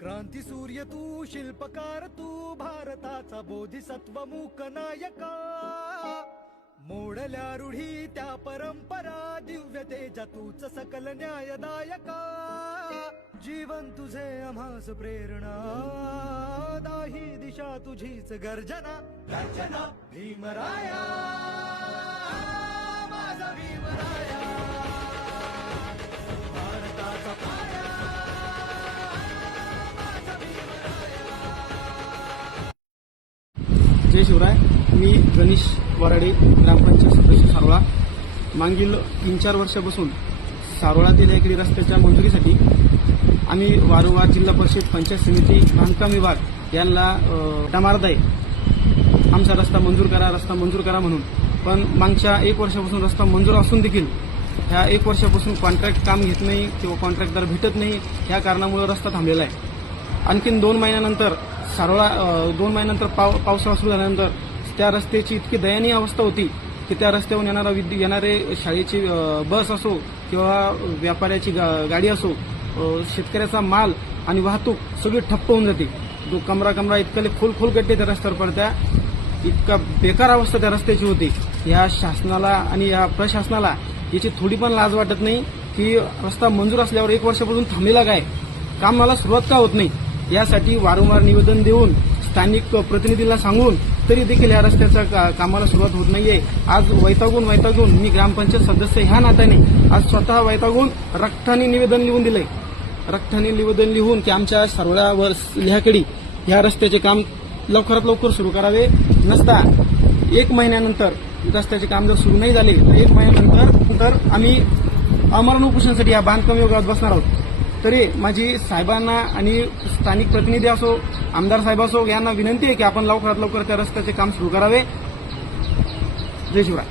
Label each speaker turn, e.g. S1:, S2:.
S1: क्रांती सूर्य तू शिल्पकार तू भारताचा बोधिसत्व मूक नायका. मोडल्या रूढी त्या परंपरा दिव्य तेजा तूच सकल न्यायदायका. जीवन तुझे आम्हास प्रेरणा दाही दिशा तुझीच गर्जना. गर्जना. भीमराया.
S2: जय शिवराय मी गणेश वराडे ग्रामपंचायत सदस्य सारोळा. मागील तीन चार वर्षापासून सारोळातील एकडे रस्त्याच्या मंजुरीसाठी आम्ही वारंवार जिल्हा परिषद पंचायत समिती बांधकाम विभाग यांना अ, आहे आमचा रस्ता मंजूर करा रस्ता मंजूर करा म्हणून. पण मागच्या एक वर्षापासून रस्ता मंजूर असून देखील ह्या एक वर्षापासून कॉन्ट्रॅक्ट काम घेत नाही किंवा कॉन्ट्रॅक्टदार भेटत नाही ह्या कारणामुळे रस्ता थांबलेला आहे. आणखीन दोन महिन्यानंतर सारोळा दोन महिन्यानंतर पाव पावसाळा सुरू झाल्यानंतर त्या रस्त्याची इतकी दयनीय अवस्था होती की त्या रस्त्यावरून येणारा विद्य येणारे शाळेची बस असो किंवा व्यापाऱ्याची गा- गाडी असो शेतकऱ्याचा माल आणि वाहतूक सगळी ठप्प होऊन जाते. जो कमरा कमरा इतकले खोल खोल गड्डे त्या रस्त्यावर पडत्या इतका बेकार अवस्था त्या रस्त्याची होती. या शासनाला आणि या प्रशासनाला याची थोडी पण लाज वाटत नाही की रस्ता मंजूर असल्यावर एक वर्षापासून थांबलेला काय? कामाला सुरुवात का होत नाही? यासाठी वारंवार निवेदन देऊन स्थानिक प्रतिनिधीला सांगून तरी देखील या रस्त्याच्या का- कामाला सुरुवात होत नाहीये. आज वैतागून वैतागून मी ग्रामपंचायत सदस्य ह्या नात्याने आज स्वतः वैतागून रक्ताने निवेदन लिहून दिले रक्ताने निवेदन लिहून की आमच्या सर्वळावर लिहाकडी ह्या रस्त्याचे काम लवकरात लवकर सुरू करावे. नसता एक महिन्यानंतर रस्त्याचे काम जर सुरू नाही झाले तर एक महिन्यानंतर तर आम्ही अमरण उपोषणासाठी या बांधकाम योगात बसणार आहोत. तरी माझी साहेबांना आणि स्थानिक प्रतिनिधी असो आमदार साहेब असो यांना विनंती आहे की आपण लवकरात लवकर त्या रस्त्याचे काम सुरू करावे. जय शिवराय.